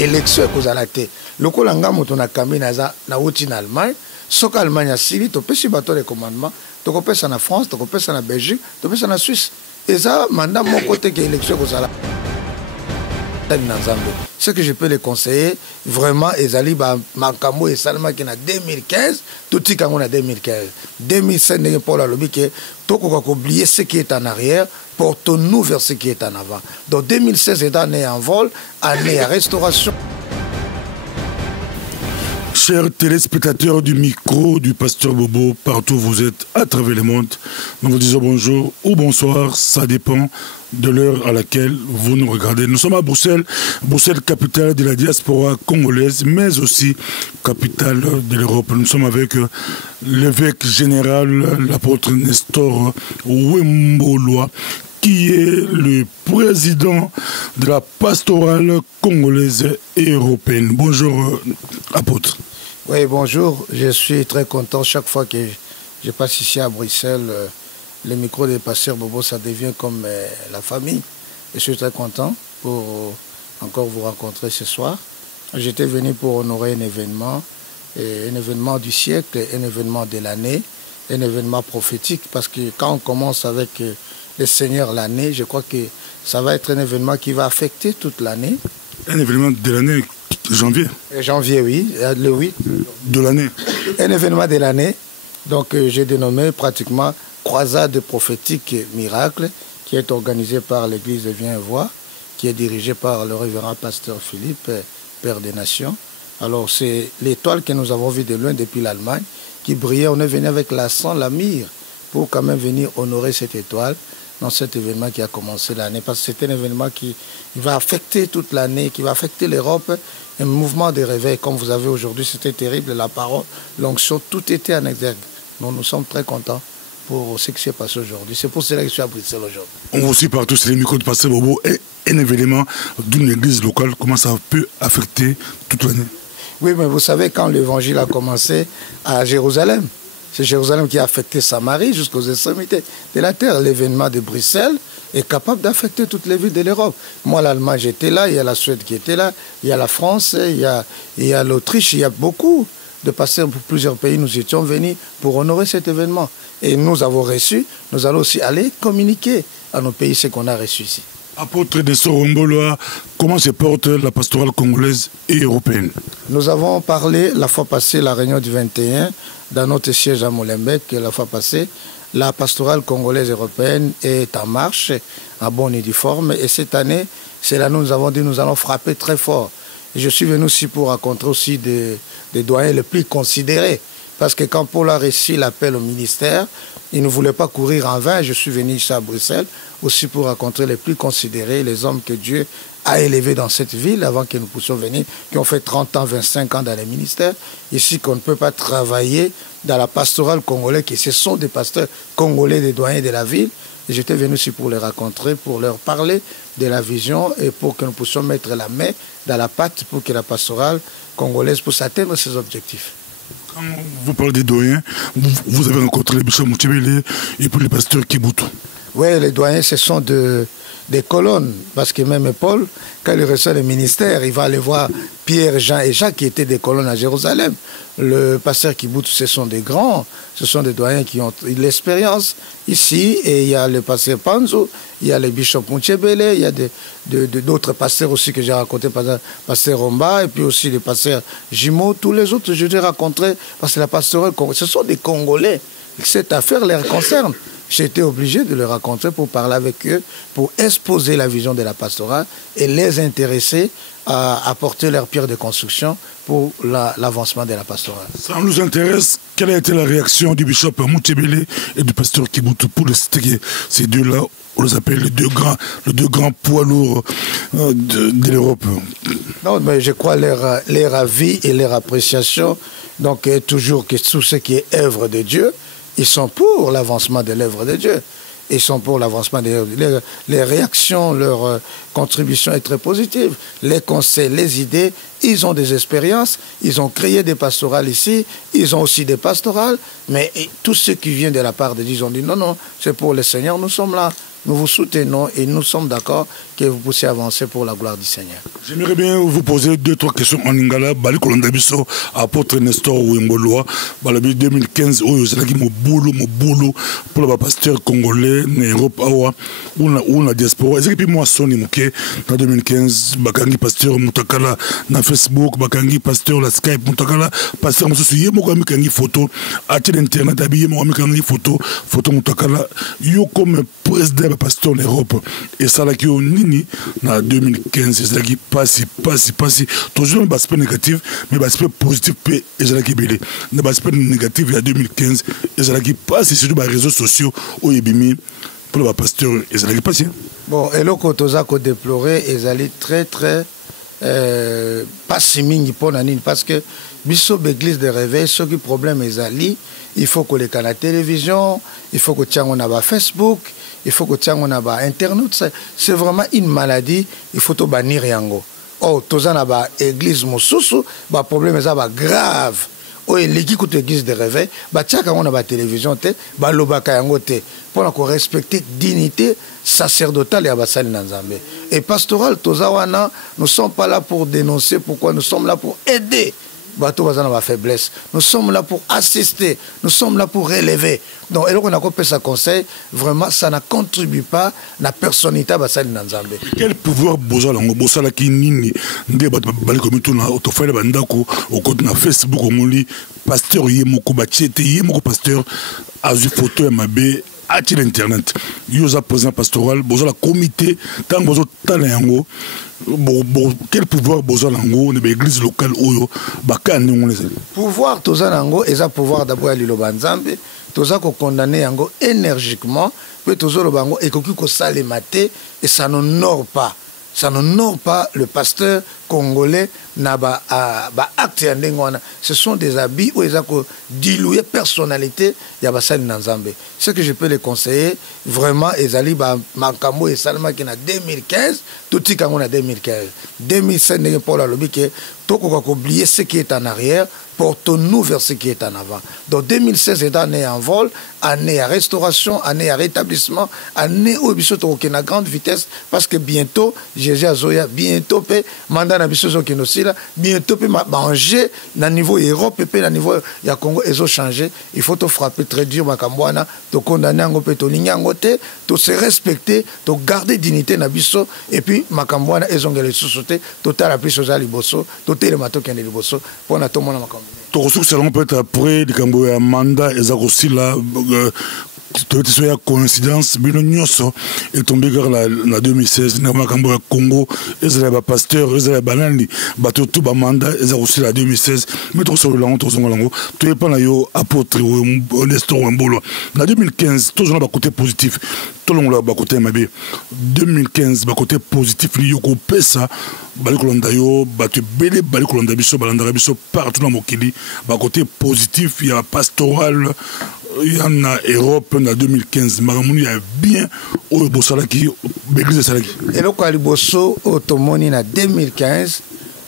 élection ekozala te lokola nga moto na kambi na uti na Allemagne soka Allemagne asili topesi bato de commandement tokopesa na France tokopesa na Belgique topesa na Suisse eza mandat moko te ke élection ekozala. Ce que je peux les conseiller, vraiment, Ezali, Makambo et Salma qui en 2015, tout ce qu'on a 2015. 2016, n'est pas la lobby qui est, tout qu'on oublier ce qui est en arrière, portons-nous vers ce qui est en avant. Donc 2016 est année en vol, année à restauration. Chers téléspectateurs du micro du Pasteur Bobo, partout où vous êtes à travers le monde, nous vous disons bonjour ou bonsoir, ça dépend de l'heure à laquelle vous nous regardez. Nous sommes à Bruxelles, Bruxelles, capitale de la diaspora congolaise, mais aussi capitale de l'Europe. Nous sommes avec l'évêque général, l'apôtre Nestor Wemboloa, qui est le président de la pastorale congolaise et européenne. Bonjour, apôtre. Oui, bonjour. Je suis très content chaque fois que je passe ici à Bruxelles. Le micro des pasteurs Bobo, ça devient comme la famille. Je suis très content pour encore vous rencontrer ce soir. J'étais venu pour honorer un événement du siècle, un événement de l'année, un événement prophétique, parce que quand on commence avec le Seigneur l'année, je crois que ça va être un événement qui va affecter toute l'année. Un événement de l'année, janvier. Janvier, oui, le 8. De l'année. Un événement de l'année, donc j'ai dénommé pratiquement Croisade prophétique miracle, qui est organisée par l'église de Viens-et-Voix, qui est dirigée par le révérend pasteur Philippe, Père des Nations. Alors c'est l'étoile que nous avons vue de loin depuis l'Allemagne, qui brillait. On est venu avec l'encens, la myrrhe, pour quand même venir honorer cette étoile dans cet événement qui a commencé l'année, parce que c'est un événement qui va affecter toute l'année, qui va affecter l'Europe, un mouvement de réveil, comme vous avez aujourd'hui, c'était terrible, la parole, l'onction, tout était en exergue. Donc nous sommes très contents pour ce qui s'est passé aujourd'hui. C'est pour cela que je suis à Bruxelles aujourd'hui. On vous suit partout sur les micros de Pasteur Bobo, et un événement d'une église locale, comment ça peut affecter toute l'année? Oui, mais vous savez, quand l'évangile a commencé à Jérusalem, c'est Jérusalem qui a affecté Samarie jusqu'aux extrémités de la terre. L'événement de Bruxelles est capable d'affecter toutes les villes de l'Europe. Moi, l'Allemagne, j'étais là, il y a la Suède qui était là, il y a la France, il y a l'Autriche, il y a beaucoup de pasteurs pour plusieurs pays. Nous étions venus pour honorer cet événement. Et nous avons reçu, nous allons aussi aller communiquer à nos pays ce qu'on a reçu ici. Apôtre Nestor Wemboloa, comment se porte la pastorale congolaise et européenne? Nous avons parlé la fois passée, la réunion du 21, dans notre siège à Molenbeek, la fois passée, la pastorale congolaise européenne est en marche, en bonne et due forme. Et cette année, c'est là nous avons dit nous allons frapper très fort. Et je suis venu aussi pour rencontrer aussi des doyens les plus considérés. Parce que quand Paul a reçu l'appel au ministère, il ne voulait pas courir en vain. Je suis venu ici à Bruxelles aussi pour rencontrer les plus considérés, les hommes que Dieu a élevés dans cette ville avant que nous puissions venir, qui ont fait 30 ans, 25 ans dans les ministères. Ici, qu'on ne peut pas travailler dans la pastorale congolaise, qui ce sont des pasteurs congolais, des doyens de la ville. Et j'étais venu aussi pour les rencontrer, pour leur parler de la vision et pour que nous puissions mettre la main dans la pâte pour que la pastorale congolaise puisse atteindre ses objectifs. Quand vous parlez des doyens, vous avez rencontré les bishops Moutchébélé et puis les pasteurs Kibutu. Oui, les doyens, ce sont des colonnes. Parce que même Paul, quand il reçoit le ministère, il va aller voir Pierre, Jean et Jacques qui étaient des colonnes à Jérusalem. Le pasteur Kibutu, ce sont des grands, ce sont des doyens qui ont l'expérience ici. Et il y a le pasteur Panzo, il y a le bishop Moutchébélé, il y a d'autres pasteurs aussi que j'ai rencontrés, pasteur Romba, et puis aussi le pasteur Jimo. Tous les autres, je les ai rencontrés parce que la pastorale, ce sont des Congolais. Cette affaire les concerne. J'ai été obligé de les rencontrer pour parler avec eux, pour exposer la vision de la pastorale et les intéresser à apporter leur pierre de construction pour l'avancement de la pastorale. Ça nous intéresse. Quelle a été la réaction du bishop Moutchébélé et du pasteur Kibutu pour ces deux-là, on les appelle les deux grands poids lourds de l'Europe? Non, mais je crois leur avis et leur appréciation, donc toujours que tout ce qui est œuvre de Dieu, ils sont pour l'avancement de l'œuvre de Dieu. Ils sont pour l'avancement de l'œuvre. Les réactions, leur contribution est très positive. Les conseils, les idées, ils ont des expériences. Ils ont créé des pastorales ici. Ils ont aussi des pastorales. Mais tout ce qui vient de la part de Dieu, ils ont dit non, non, c'est pour le Seigneur, nous sommes là. nous vous soutenons et nous sommes d'accord que vous puissiez avancer pour la gloire du Seigneur. J'aimerais bien vous poser 2-3 questions en lingala. Bali Kolandabiso, apôtre Nestor Ouemboloa, Balabi 2015, où il y a boulot pour le pasteur congolais, en Europe, ou la diaspora. Est-ce que moi, Sonny Mouké, en 2015, Bakangi pasteur Moutakala, dans Facebook, Bakangi pasteur la Skype, Moutakala, pasteur Moussou, Yemoko Mikangi photo, à-t-il internet, habillé Mikangi photo Moutakala, yo comme président pasteur en Europe, et ça là qui est nini, en 2015, c'est ça qui passe, toujours un aspect négatif, mais un aspect positif, et c'est là qui est belé. Un aspect négatif, il y a 2015, et c'est là qui passe, c'est surtout les réseaux sociaux, où il y a pour le pasteur, et c'est là qui passe. Bon, et là, quand on a déploré, ils allaient très, pas si mini pour la parce que, biso l'église de réveil, ce qui problème est allé, il faut que les canaux de télévision, il faut que tu aies Facebook, il faut que tu aies Internet. C'est vraiment une maladie, il faut te bannir yango. Oh, tu as l'église Moussoussou, le problème est grave. Oh, l'église de l'église de réveil, tu as la télévision, tu as le pour respecter la dignité sacerdotale et abassale Nanzambe. Et pastoral, nous ne sommes pas là pour dénoncer, pourquoi nous sommes là pour aider. Faiblesse. Nous sommes là pour assister, nous sommes là pour relever. Donc, et là, on a coupé sa conseil, vraiment, ça ne contribue pas à la personnalité de Nanzambe. Quel pouvoir boza lango boza la ki nini nde ba bali komito na autofile bandako au côté na Facebook on lit pasteur yemoko bachete yemoko pasteur azu photo ya mabe ati l'internet yoza président pastoral boza la comité tant bozo tala yango quel pouvoir boza lango ne église locale oyo bakani ngone pouvoir toza lango eza pouvoir d'abord liloba nzambe toza ko condamner yango énergiquement peut tozo lo bango ekoki ko salemate et ça n'honore pas. Ça n'honore pas le pasteur congolais na ba acte ya ndengwana. Ce sont des habits où ils ont dilué personnalité ya basali nanzambe. Ce que je peux les conseiller vraiment ezali ba makambo et salma qui na 2015 tout tika ngona 2015 2016 n'est pas la lobby que toko ko oublier ce qui est en arrière portons-nous vers ce qui est en avant. Donc 2016 est année en vol, année à restauration, année à rétablissement, année où il y a une grande vitesse parce que bientôt Jésus Azoya, bientôt mandat na biso qui nous bientôt peut manger na niveau Europe et na niveau ya Congo ils ont changé. Il faut te frapper très dur makambwana, te condamner ngo pe to linyango te, to se respecter, to garder dignité na biso et puis makambwana ils ont les sous-sauter, total appli soza liboso, total mato kende liboso pour na to mona makambo. Tout ça peut être après le cambo ya mandat et ça aussi là tu as coïncidence bino nyonso est tombé vers la 2016 na makambo ya Congo ezala pasteur ezala banani bato tout ba mandat et ça aussi la 2016 mais tout sur le long tout zongo tu es pas na yo apôtre Nestor Ouemboloa na 2015 toujours na côté positif tout le monde ba côté mabe 2015 ba côté positif li yo ko pesa bali kolanda yo bato belé bali kolanda biso balanda biso partout dans mokili ba côté positif il y a pastoral il y en a Europe en 2015 maramuni a bien au bosalaki l'église salaki et le quoi liboso otomoni na 2015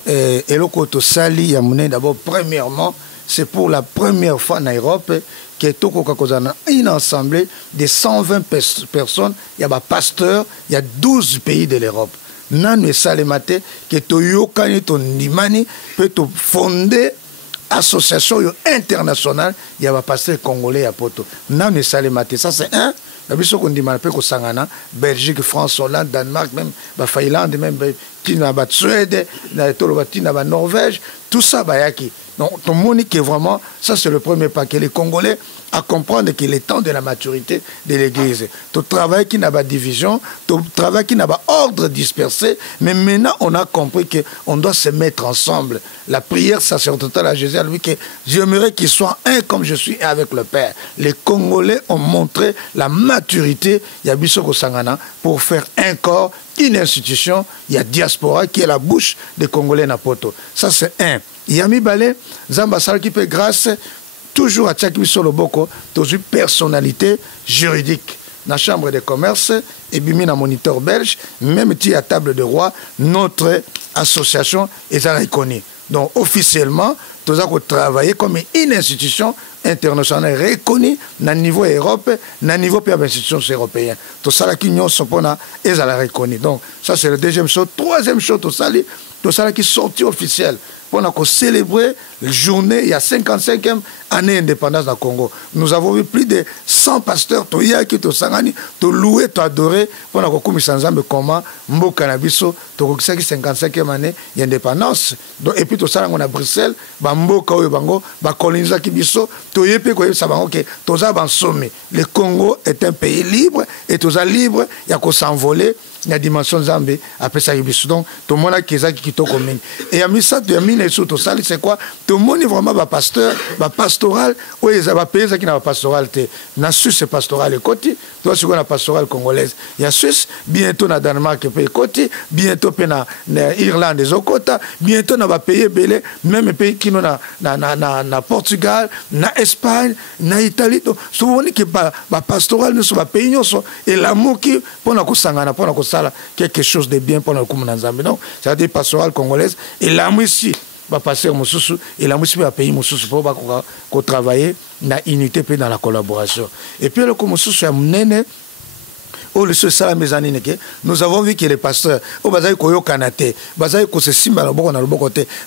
et le koto sali ya mune d'abord premièrement c'est pour la première fois en Europe que toko kakozana une assemblée de 120 personnes il y a ba pasteur il y a 12 pays de l'Europe nanu salemate que to yokani to ndimani peut to fonder association internationale, il y a un pasteur congolais à Poto. Non, ça c'est un. Belgique, France, Hollande, Danemark, même Finlande, même Suède, Norvège, tout ça, donc, ton monique est vraiment, ça c'est le premier pas que les Congolais à comprendre qu'il est temps de la maturité de l'Église. Ton travail qui n'a pas de division, ton travail qui n'a pas ordre dispersé, mais maintenant on a compris qu'on doit se mettre ensemble. La prière sacerdotale à Jésus, à lui, que j'aimerais qu'il soit un comme je suis avec le Père. Les Congolais ont montré la maturité, il y a Bissoko Sangana, pour faire un corps, une institution, il y a diaspora qui est la bouche des Congolais Napoto. Ça c'est un. Yami Balé, Zambasal qui fait grâce toujours à Tchakimi Soloboko, dans une personnalité juridique. Dans la chambre de commerce, et bimi na moniteur belge, même si à table de roi, notre association est reconnue. Donc officiellement, nous avons travaillé comme une institution internationale reconnue à niveau Europe, à niveau des institutions européennes. Tout ça qui nous sont reconnus. Donc ça c'est la deuxième chose. Troisième chose, tout ça qui est sorti officiel. Pour célébrer la journée, il y a 55e année d'indépendance du Congo. Nous avons vu plus de 100 pasteurs, qui ont loué, adoré, pour comment Mboka Nabiso, 55e année d'indépendance. Et puis tout ça, on a Bruxelles, Mboka Bango, Koloniza Kibiso, le Congo est un pays libre, et tout ça libre, il y a qu'à s'envoler. La dimension Zambé après ça donc tout le monde qui est qui commune et à ça tu as mis tout ça c'est quoi tout le monde est vraiment pasteur pastoral oui ça va payer ça qui n'a pas pastoral na Suisse pastoral et côté toi c'est quoi la pastorale congolaise il y a Suisse bientôt na Danemark paye côté bientôt na Irlande des Okota bientôt na va payer belé même pays qui na Portugal na Espagne na Italie donc souvent qui pas pastoral nous va payer et l'amour qui pour na kusangana pour na quelque chose de bien pour le Koumounanzambe. Donc, c'est-à-dire pastoral congolaise. Et là, ici, va passer au Moussoussou. Et là, ici, va payer Moussoussou pour travailler dans l'unité et dans la collaboration. Et puis, le Koumousoussou, nous avons vu que les pasteurs,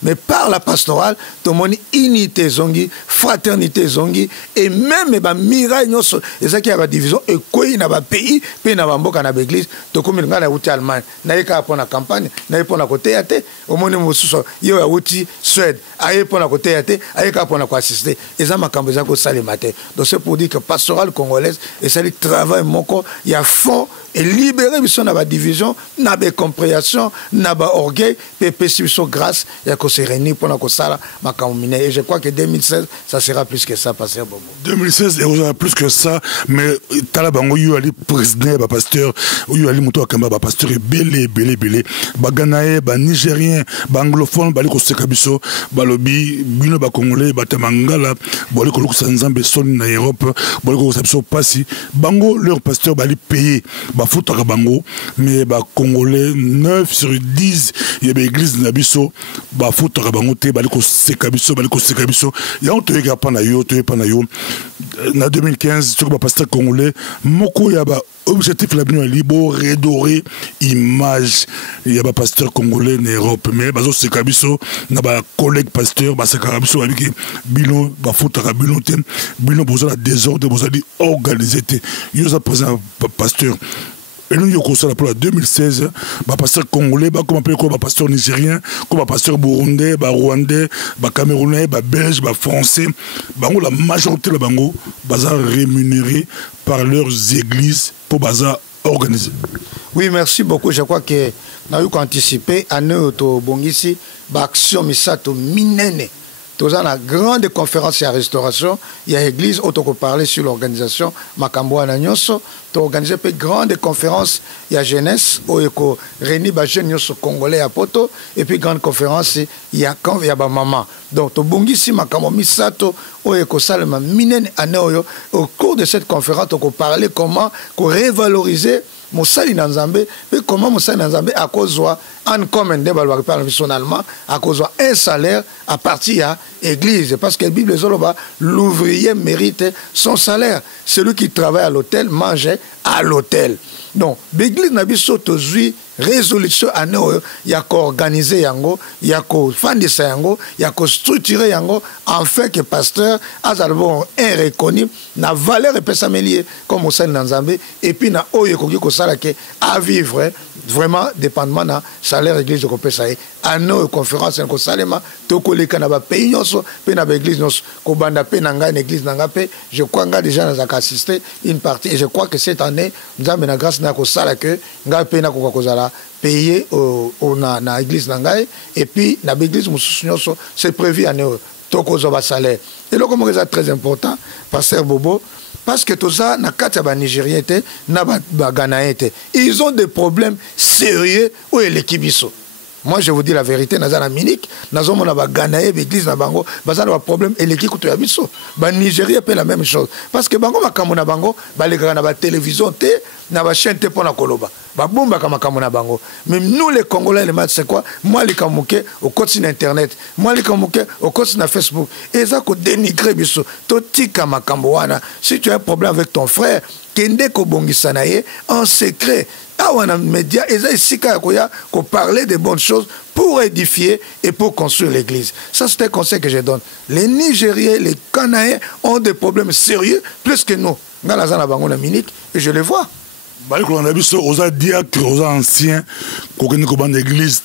mais par la pastorale, tout le monde unité zongi, fraternité zongi, et même miraille, et ça qui a la division, et quoi il n'a pas pays, puis il n'a pas beaucoup dans l'église, tout comme il y a la route allemande, n'a pas pour la campagne, n'a pas pour la côté au moins il y a outil Suède, aïe pour la côté aïe pour la assister, et ça m'a cambié ça le matin. Donc c'est pour dire que pastorale congolaise, et ça le travail il y a fond et libérer la division, la compréhension, la orgueil, et grâce à ce se réunir pour la sala. Et je crois que 2016, ça sera plus que ça, pasteur Bobo. 2016, il y aura plus que ça, mais Talabango, il y a le président, le pasteur, il y a le mouton Kamba, le pasteur, belé. Baganae, Nigérien, anglophone, Baliko Sekabiso, Balobi, Bino Congolais, Batamangala, Baliko Sanzambe, Son, na Europe, Baliko Sapso Passi, Bango, leur pasteur, Bali payé. Foutaka bango mais Congolais 9 sur 10 il y a des églises nabiso foutaka bango te baliko sekabiso ya on te regarde pas na yo na 2015 sur pasteur congolais moko ya objectif la bien libo redorer image il y a pasteur congolais en Europe mais bazo sekabiso na collègue pasteur sekabiso avec bilon foutaka bilon te bilon boza désordre boza di organiser te yo za présent pasteur. Et nous, nous pour la 2016, pasteur congolais, comme pasteur nigérien, comme pasteur burundais, rwandais, camerounais, belge, français, la majorité de bango, rémunérés par leurs églises pour organiser. Oui, merci beaucoup. Je crois que nous avons anticipé à nous, Bongisi, l'action Misato Minene. Dans la grande conférence et la restauration, il y a l'église où on parler sur l'organisation Makambo Anagnoso. Tu as organisé une grande conférence, il y a jeunesse, où il y a réuni les jeunes congolais à Poto, et puis grande conférence, il y a maman. Donc, tu as ici Makambo Misato, où il y a Salma Minen Anoyo. Au cours de cette conférence, on a parlé comment révaloriser Moussali Nanzambe, et comment Moussali Nanzambe a cause en commun de allemand, à cause un salaire à partir de l'église. Parce que la Bible dit l'ouvrier mérite son salaire. Celui qui travaille à l'hôtel mange à l'hôtel. Donc, l'église n'a pas de résolution à nous, il y a qu'à organiser yango, il y a qu'à fonder yango, il y a qu'à structurer yango, afin que le pasteur a un reconnu, na valeur et pessamelier comme au sein de Nanzambe, et puis na oye koki ko salake à vivre vraiment dépendamment na salaire église de Kopessaye. À nos conférences en Kosalema, toko le kanaba pays nyonso, pe na église nyonso, ko banda pe nanga une église nanga pe, je crois nga déjà nous avons assisté une partie, et je crois que cette année, nous avons la grâce na ko salake, nga pe na ko kozala payer na église nangaï et puis na église mususunyoso c'est prévu à nous toko zoba salaire et là comme c'est très important pasteur Bobo parce que tout ça na kati ba nigérien té na ba ghanéen té ils ont des problèmes sérieux où l'équipe biso. Moi je vous dis la vérité na za Munich na zo mona ba ghanéen église na bango bazana ba problème et l'équipe kuto ya biso ba nigérien fait la même chose parce que bango makambo na bango ba le na ba télévision té na ba chaîne té pona koloba babomba kama kamona bango. Mais nous les Congolais, les matchs, c'est quoi? Moi les Kamouké au continent internet, moi les Kamouké au continent Facebook. Et ça ko dénigrer biso, toti kama kamboana. Si tu as un problème avec ton frère, kende ko bongisanaye en secret. Ah on a média et ça ici qu'on parler de bonnes choses pour édifier et pour construire l'église. Ça c'est un conseil que je donne. Les Nigériens, les Canaïens ont des problèmes sérieux plus que nous. Galazana Bangona Minik et je les vois. On a vu ça aux diacres, aux anciens, qu'on connaît comme l'église,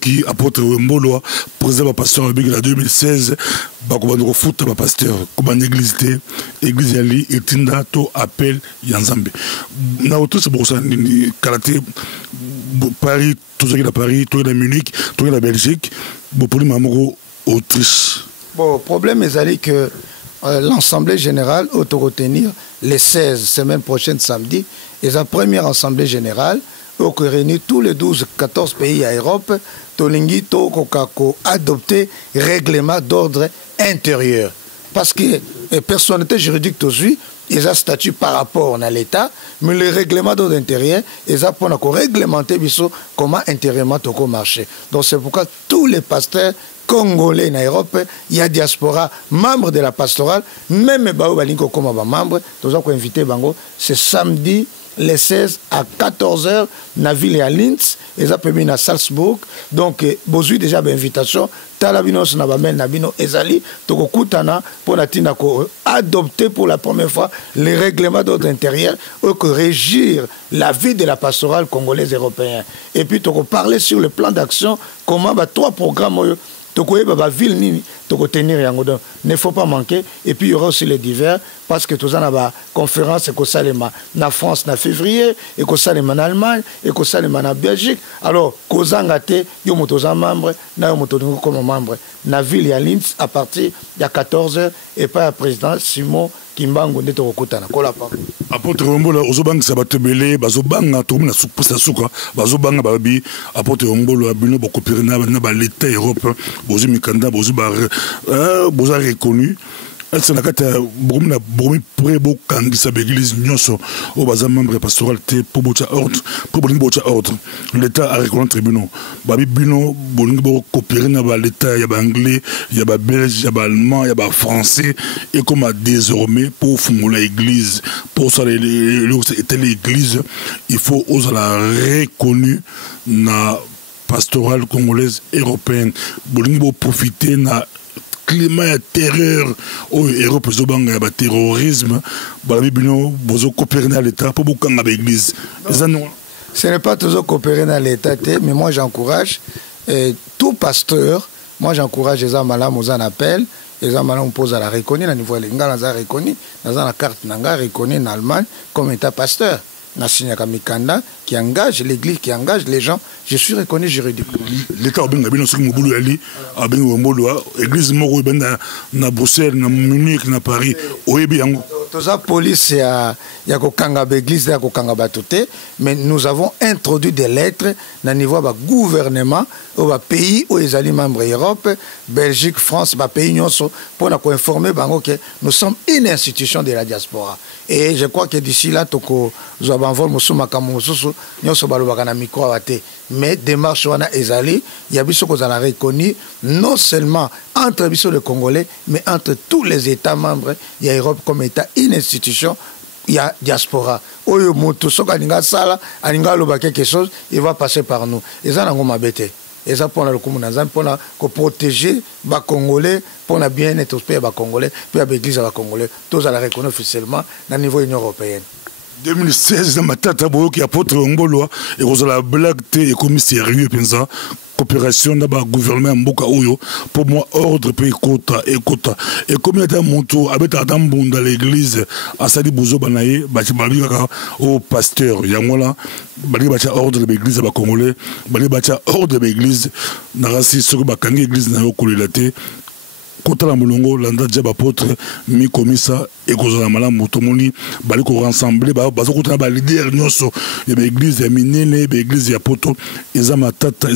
qui apôtre Mbolo, président pasteur en 2016, qu'on foot à pasteur, comme l'église, l'église Yali, et Tinda, to appel Yanzambe. On a tous pour ça, karaté, Paris, tout ça qui est à Paris, tout est à Munich, tout est à Belgique, pour nous, Autriche. Bon, le problème est que l'Assemblée générale auto retenir les 16 semaines prochaines samedi et sa première Assemblée générale au réunit tous les 12-14 pays à Europe tolingi to kokako adopter règlement d'ordre intérieur parce que les personnalités juridiques aujourd'hui ils ont statut par rapport à l'État mais le règlement d'ordre intérieur ils ont pour réglementer comment intérieurement toko marcher. Donc c'est pourquoi tous les pasteurs Congolais en Europe, il y a diaspora, membres de la pastorale, même Bao Balinko comme membre, nous avons invité Bango, c'est samedi les 16 à 14h, dans la ville à Linz, et ça peut à Salzbourg. Donc, vous avez déjà une invitation. Talabino, Nabino, Ezali, Tokokutana, pour adopter pour la première fois les règlements d'ordre intérieur pour régir la vie de la pastorale congolaise européenne. Et puis, parler sur le plan d'action, comment 3 programmes. Il ne faut pas manquer. Et puis il y aura aussi les divers parce que tout ça n'a pas conférence et que ça les en France en février et que ça les en Allemagne et que ça les en Belgique. Alors Kozangate yo motoza membre na yo motozo comme membre na ville à Linz à partir de 14h et pas le président Simon Kimbangu ndeto kokutana kola pa apôtre Mbolo ozobanga sabatebele bazobanga to na supusa suka bazobanga babi apôtre Mbolo abino bokopira na ba l'état Europe bozu mikanda bozu ba boza reconnu. C'est la carte Bromina Bromi Prebo Kangisa Béglise Nyonso au bazar membre pastoral pour bocha ordre pour bocha ordre. L'État a reconnu tribunal. Babi Bino Bolingbo coopérer na ba l'État y a ba anglais, y a ba belge, y a ba allemand, y a ba français et comme a désormais pour fonder l'église pour ça l'église il faut oser la reconnu na pastorale congolaise européenne. Bolingbo profiter na climat de terreur au Europe zobanga ya terrorisme balabi bino bozo coopérer dans l'état pour bokanga ba église. Ce n'est pas toujours coopérer dans l'état mais moi j'encourage tout pasteur, moi j'encourage les amalam aux en appel, les amalam on pose à la reconnaître à niveau linga na reconnaître dans la carte nanga reconnaître en Allemagne comme état pasteur. Nasinyaka Mikanda qui engage l'église, qui engage les gens, je suis reconnu juridiquement. L'État a bien Mobulu Ali, a bien Mobulu, l'église Moro na Bruxelles, na Munich, na Paris, Oebi Yango. La police a kokanga l'église, a kokanga batoté, mais nous avons introduit des lettres au niveau du gouvernement au pays où ils allaient membres Europe, Belgique, France, pays nyonso pour nous informer que nous sommes une institution de la diaspora. Et je crois que d'ici là, toko mais démarche wana ezali ya biso ko zala reconnu non seulement entre biso les Congolais mais entre tous les États membres il y a Europe comme État une institution il y a diaspora oyo moto soka ninga sala aninga loba quelque chose il va passer par nous et ça nango mabete et ça pour protéger les Congolais pour la bien-être des Congolais puis l'église des Congolais tous à la reconnaître officiellement au niveau de l'Union européenne. 2016 na matata boyo ki apôtre Mbolo et kozala blague te et comme sérieux penza coopération na ba gouvernement mboka oyo pour moi ordre pe ekota et comme il y a monto abeta tambunda l'église asali bozo banaye ba chibabi kaka au pasteur yangola bali ba cha ordre de l'église ba congolais bali ba cha ordre de l'église na rasi soko ba kangi église na yo kolelate kota la mulongo landa diaba apôtre mi komisa et kozala malamu tomoni bali ko rassembler bazo kota ba leader nyonso ya ba église ya minene ba église ya poto eza matata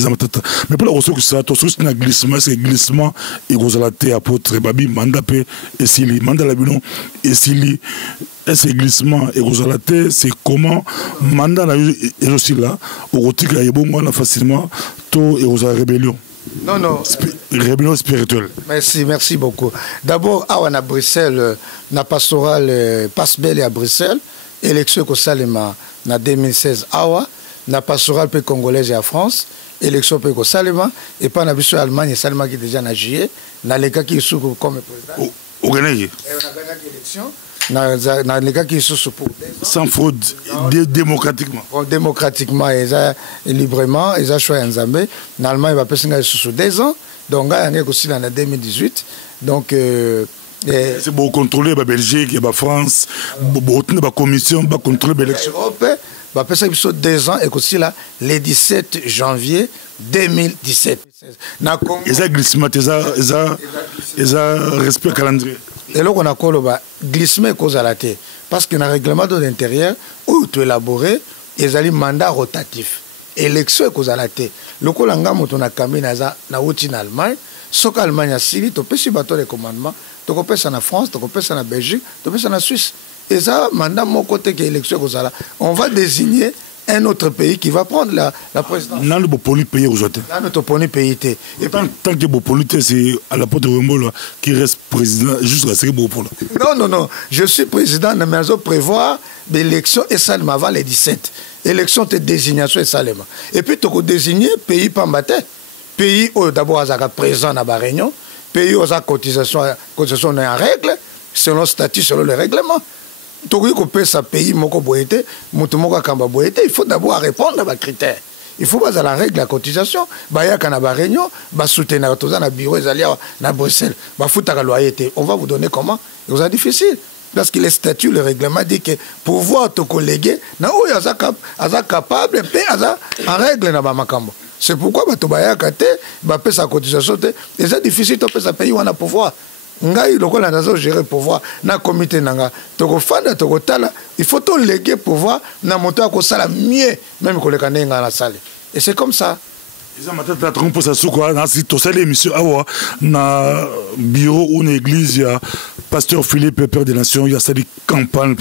mais pour la ressource ça to source na glissement c'est glissement et kozala te apôtre babi manda pe esili manda la bino esili ce glissement et kozala te c'est comment manda na et aussi là au rotika yebongo na facilement to et kozala rébellion. Non, non. Rébellion spirituelle. Merci beaucoup. D'abord, à Bruxelles, la pastorale passe-belle à Bruxelles, élection au Salema en 2016, la pastorale congolaise à France, élection au Salema, et pas la mission Allemagne, Salema qui est déjà nagé, dans les cas qui sont comme président. Au Ghana. Et on a gagné l'élection. Dans les cas qui sont pour sans fraude, démocratiquement. Démocratiquement, et librement, ils ont choisi un Zambé. En Allemagne, il va passer sous 2 ans. Donc, il y a aussi en 2018. Donc, c'est pour contrôler la Belgique, la France, la commission, pour contrôler l'élection. L'Europe va passer sous 2 ans et aussi là, le 17 janvier 2017. Ils ont glissement, ils ont respect calendrier. Et là, on a glissement cause à la tête. Parce que dans le règlement de l'intérieur, où tu élaboré, ils ont un mandat rotatif. Élection cause à la tête. Le Kolanga, on a camé na outil en Allemagne. Ce qu'Allemagne a signé, tu peux suivre les commandements. Tu peux faire en France, tu peux faire en Belgique, tu peux faire en Suisse. Et ça, mandat, mon côté, qui est élection cause à la tête. On va désigner un autre pays qui va prendre la présidence. Dans le Bopoli pays aujourd'hui. Dans notre pays. Et tant que Bopoli, c'est à la porte de Wembola qui reste président, juste rester Bopoli. Non. Je suis président, mais je prévois l'élection et Salema avant les 17. Élection de désignation et Salema. Et puis, tu as désigné pays Pambate. Pays où d'abord, il y a présent dans la réunion. Pays où il y a cotisation en règle, selon le statut, selon le règlement. Il faut d'abord répondre à vos critères. Il faut pas à la règle la cotisation. Il y a une réunion, soutenir dans bureau à Bruxelles. On va vous donner comment? C'est difficile. Parce que le statut, le règlement dit que pouvoir te colléguer, il est capable de en règle. C'est pourquoi il y a une cotisation. C'est difficile de payer un pouvoir. Ngai lokola nazo gérer pouvoir na comité nanga toko fanda toko tala il faut to léguer pouvoir na moto ko sala mieux même ko le kanenga na salle et c'est comme ça. Ils ont maintenant trompé ça sous quoi dans cette salle émission awa na bureau ou une église il y a pasteur Philippe Père des Nations il y a cette campagne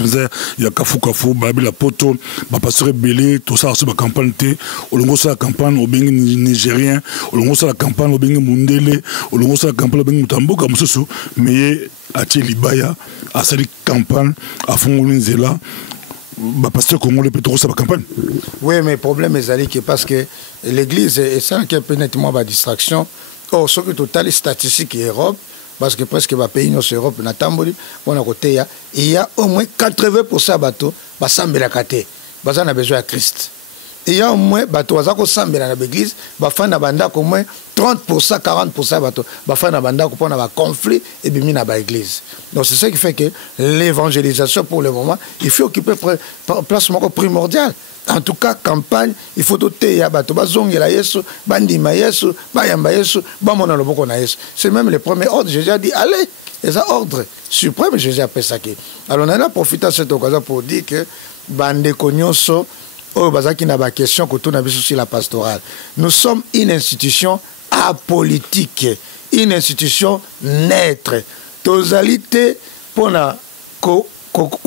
il y a Kafu Babila Poto ba pasteur Belé tout ça sur la campagne té au longo ça la campagne au bengi nigérien au longo ça la campagne au bengi mundele au longo ça la campagne au bengi mutamboka mususu mais à Tchelibaya à cette campagne à Fongolinzela pasteur congolais peut trop ça la campagne. Oui, mais le problème est parce que l'église est ça qui est nettement ma distraction. Or, ce que total statistique et Europe, parce que presque les pays dans l'Europe, il y a au moins 80% de bateaux qui sont en besoin de Christ. Il y a au moins bateaux qui sont dans l'église, qui sont au moins 30%, 40% de bateaux qui sont dans un conflit et qui sont dans l'église. Donc c'est ce qui fait que l'évangélisation pour le moment, il faut occuper place primordiale. En tout cas, campagne, il faut doter ya bato bazongela Yesu, bandima Yesu, bayamba Yesu, bamona loboko na Yesu. C'est même le premier ordre. Jésus a dit allez, c'est un ordre suprême. Jésus a fait ça. Alors on a profité de cette occasion pour dire que bande konyonso oh bazaki na ba question que tout na biso sur la pastorale. Nous sommes une institution apolitique, une institution neutre. Tozalité pour na ko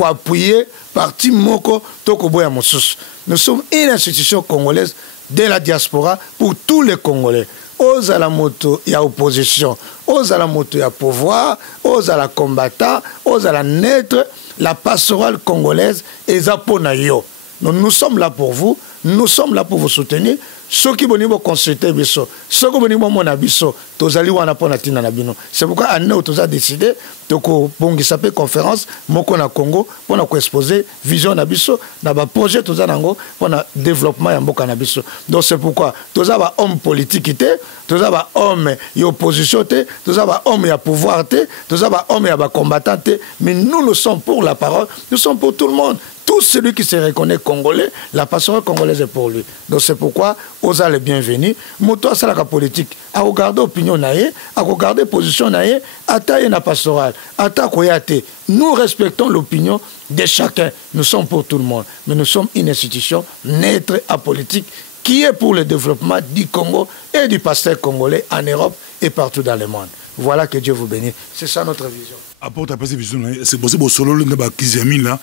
appuyer parti moko toko boya mosusu. Nous sommes une institution congolaise de la diaspora pour tous les Congolais. Aux à la moto, il y a opposition. Aux à la moto, il y a pouvoir. Aux à la combattant. Aux à la naître. La pastorale congolaise est zaponayo. Nous sommes là pour vous. Nous sommes là pour vous soutenir. Ceux qui vont consulter biso, ceux qui vont mon abiso, tozali wana pona tina na bino. C'est pourquoi année toza décidé de bongi s'appelle conférence moko na Congo pour na exposer vision na biso na ba projet toza nango pour na développement ya mboka na biso. Donc c'est pourquoi toza ba homme politique té, toza ba homme y opposition té, toza ba homme ya pouvoir té, toza ba homme ya ba combattant té, mais nous sommes pour la parole, nous sommes pour tout le monde. tout celui qui se reconnaît congolais, la pastorale congolaise est pour lui. Donc c'est pourquoi, aux les bienvenus, moto à la politique, à regarder l'opinion naïe, à regarder position naïe, à tailler la pastorale, à tailler. Nous respectons l'opinion de chacun. Nous sommes pour tout le monde, mais nous sommes une institution neutre, apolitique, qui est pour le développement du Congo et du pasteur congolais en Europe et partout dans le monde. Voilà, que Dieu vous bénisse. C'est ça notre vision. Apporte à passer vision, c'est possible au solo, le n'a Kizami là,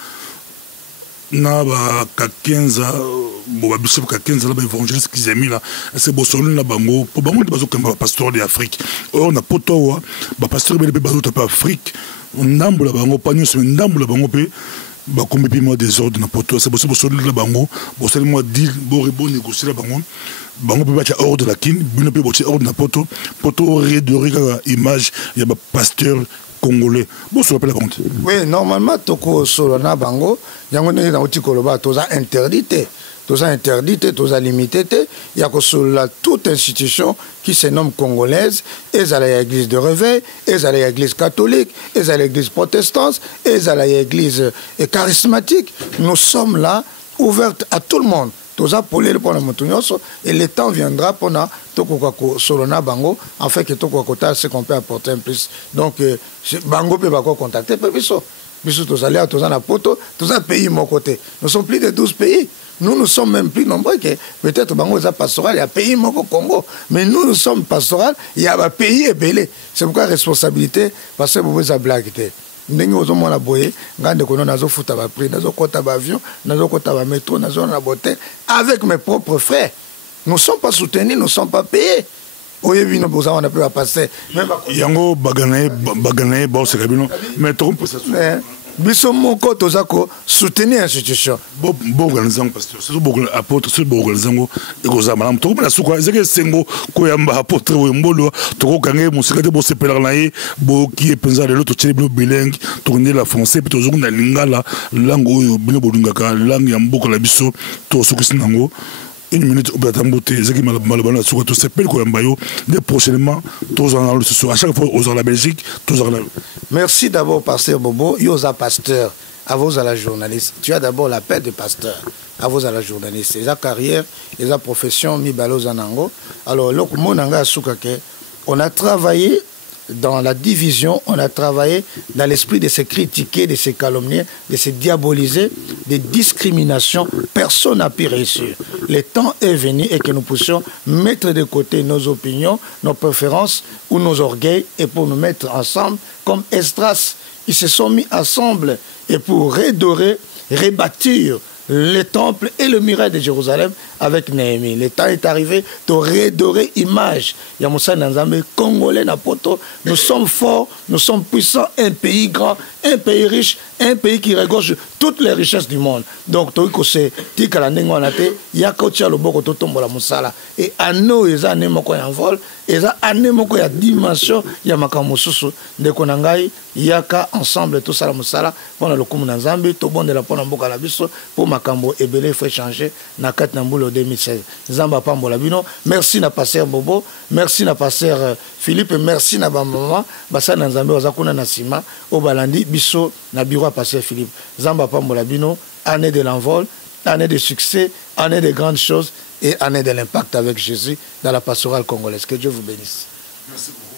n'a pas 15 ans, bon, bishop 15 ans, l'évangéliste Kizami là, c'est beau solo, n'a pas bango, pour bango, il y a un pasteur d'Afrique. Or, on a poto, pasteur de l'Afrique, on a un bango, pagnon, c'est un bango, bango, comme piment des ordres na poto c'est possible sur le bango bon c'est moi deal bon négocier la bango bango peut battre ordre la kin bino peut battre ordre na poto redorer image il y a pasteur congolais bon sur la bango oui normalement toko solo na bango yango ne na utikoloba toza interdité limité il y a que toute institution qui se nomme congolaise et à l'église de réveil et à l'église catholique et à l'église protestante et à l'église charismatique, nous sommes là ouvertes à tout le monde. Et le temps viendra pour nous solona bango en fait que ce qu'on peut apporter un plus. Donc bango peut contacter biso tozali à toza na poto toza pays mon côté. Nous sommes plus de 12 pays. Nous sommes même plus nombreux que peut-être bango za pastoral, il y a pays mon Congo, mais nous sommes pastoral, il y a un pays ébélé. C'est pourquoi responsabilité parce que vous avez blague. Ndenge ozomona boye ngande kono nazo futa ba prix nazo kota ba avion nazo kota ba métro nazo na botin avec mes propres frères. Nous ne sommes pas soutenus, nous ne sommes pas payés. Oyebi no boza on a pu passer même yango baganaye bon c'est kabino mais trop pour ça biso moko tozako soutenir institution bon organisation pasteur c'est bon apôtre c'est bon organisation et koza malam to na suka ezeke sengo ko yamba apôtre wembolo to kange musika te bo sepela na ye bo ki e penza le to tshele bilingue to ne la français puis to zo na lingala langue oyo bino bolungaka langue ya mboka la biso to sukisi nango. Une minute au Batambote, Zaki Malabana, tout s'appelle Koyambayo, dès prochainement, tous en à chaque fois aux la Belgique, tous en Merci d'abord, pasteur Bobo, Yosa pasteur, à vous à la journaliste. Tu as d'abord l'appel de pasteur, à vous à la journaliste. Et sa carrière, et sa profession, Mibalo Zanango. Alors, le Monanga Soukake, on a travaillé dans la division, on a travaillé dans l'esprit de se critiquer, de se calomnier, de se diaboliser, de discrimination. Personne n'a pu réussir. Le temps est venu et que nous puissions mettre de côté nos opinions, nos préférences ou nos orgueils et pour nous mettre ensemble comme Esdras. Ils se sont mis ensemble et pour redorer, rebâtir le temple et le miracle de Jérusalem avec Néhémie. Le temps est arrivé de redorer image. Yamoussa Nanzambe, Congolais Napoto, nous sommes forts, nous sommes puissants, un pays grand, un pays riche, un pays qui regorge toutes les richesses du monde. Donc, Toikose, Tikalanengo Nate, Yakotia Loboko Totombola Moussala. Et à nous, ils ont moko en vol, ils ont moko ya dimension, Yamaka Moussousou, de Konangai, Yaka, ensemble, tout ça la Moussala, pour le Koum Nanzambe, tout bon de la Ponamboka Labiso, pour Makambo, et Belé, il faut changer, Nakat Namboulou 2016. Zamba Pambola Bino, merci na pasteur Bobo, merci na pasteur Philippe, merci na maman, Bassa Nanzambe, Ozakuna Nasima, Obalandi, Bisso, na bureau à pasteur Philippe. Zamba Pambola Bino, année de l'envol, année de succès, année de grandes choses et année de l'impact avec Jésus dans la pastorale congolaise. Que Dieu vous bénisse. Merci beaucoup.